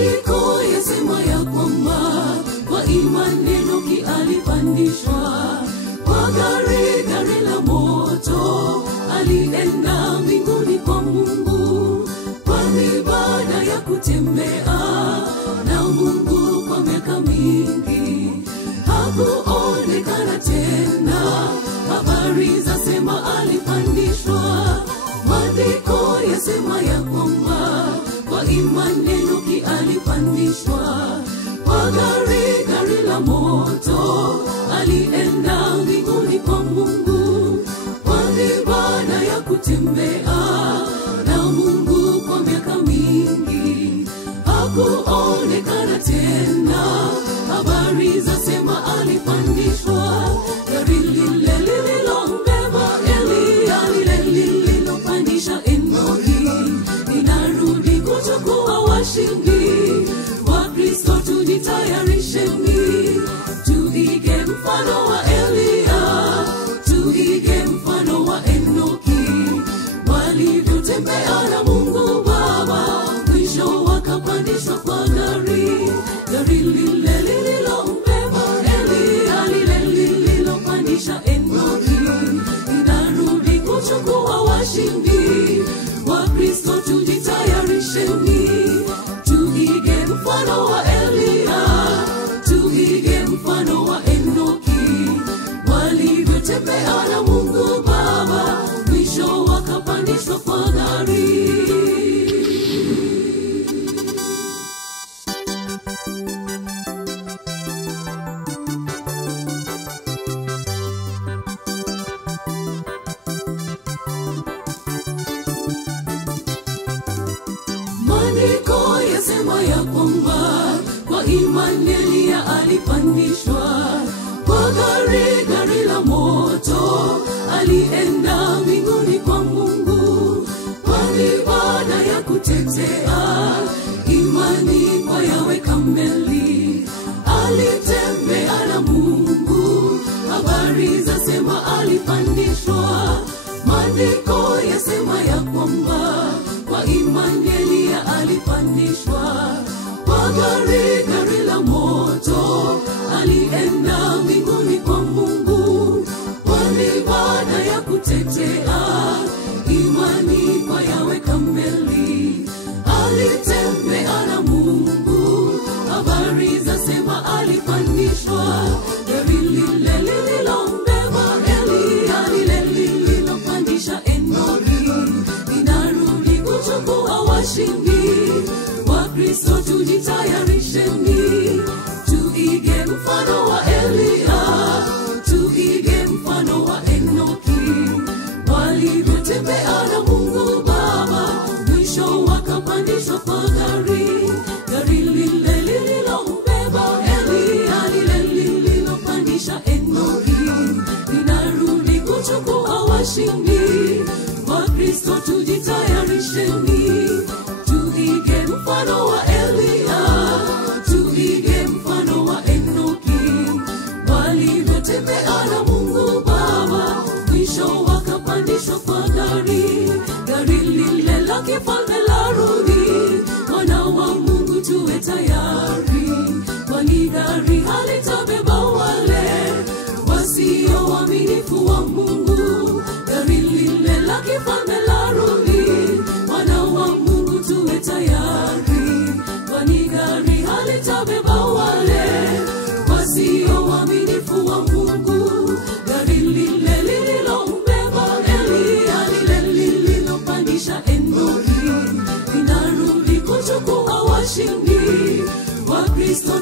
Maandiko yasema ya kwamba kwa imani Enoki alipandishwa kwa gari la moto, alienda mbinguni kwa Mungu kwa ibada ya kutembea na Mungu kwa miaka mingi. Hakuonekana tena, habari zasema alipandishwa. Maandiko yasema ya kwamba kwa imani Enoki alipandishwa kwa gari la moto, alienda mbinguni kwa Mungu kwa ibada ya kutembea na Mungu kwa miaka mingi. Hakuonekana tena, habari zasema alipandishwa. Gari lile lililombeba Eliya, lile lililopandisha Enoki, linarudi kuchukua washindi wa Kristo. Tujitayarisheni, tuige mfano wa Eliya, tuige mfano wa Enoki, walivyotembea na Mungu Baba, mwisho wakapandishwa kwa gari lile lililombeba Eliya, lile lililopandisha Enoki, linarudi kuchukua washindi wa Kristo. Tujitayarisheni, tuige mfano wa Eliya, tuige mfano wa Enoki, walivyotembea na Mungu Baba, mwisho wakapandishwa kwa gari. Maandiko yasema ya kwamba kwa imani Eliya alipandishwa kwa gari la moto, alienda mbinguni kwa Mungu kwa ibada ya kutetea imani kwa Yahwe kamili. Alitembea na Mungu, habari zasema alipandishwa. Maandiko yasema ya kwamba kwa imani Eliya alipandishwa kwa gari la moto, alienda mbinguni kwa Mungu kwa ibada ya kutetea imani kwa Yahwe kamili. Alitembea na Mungu, habari zasema alipandishwa. Gari lile lililombeba Eliya, lile lililopandisha Enoki, linarudi kuchukua washindi wa Kristo. Tujitayarisheni, tuige mfano wa Eliya, tuige mfano wa Enoki, walivyotembea na Mungu Baba, mwisho wakapandishwa kwa gari lile lililombeba Eliya, lile lililopandisha Enoki, Kristo. Tujitayarisheni, tuige mfano wa Eliya, tuige mfano wa Enoki, walivyotembea na Mungu Baba, mwisho wakapandishwa kwa gari lile lililombeba Eliya, lile lililopandisha Enoki, linarudi kuchukua washindi wa Kristo. Tujitayarisheni, tuige mfano wa Eliya, tuige mfano wa Enoki, walivyotembea na Mungu Baba, mwisho wakapandishwa kwa gari. Tuige mfano wa Eliya, tuige mfano wa Enoki, walivyotembea na Mungu Baba, mwisho wakapandishwa kwa gari lile la kifalme larudi. Wana wa Mungu tuwe tayari, kwani gari halitabeba wale wasio waaminifu wa Mungu. Gari lile la kifalme larudi. Wana wa Mungu tuwe tayari, kwani gari halitabeba wale wasio waaminifu wa Mungu. Gari lile lililombeba Eliya, lile lililopandisha Enoki, linarudi kuchukua washindi wa Kristo.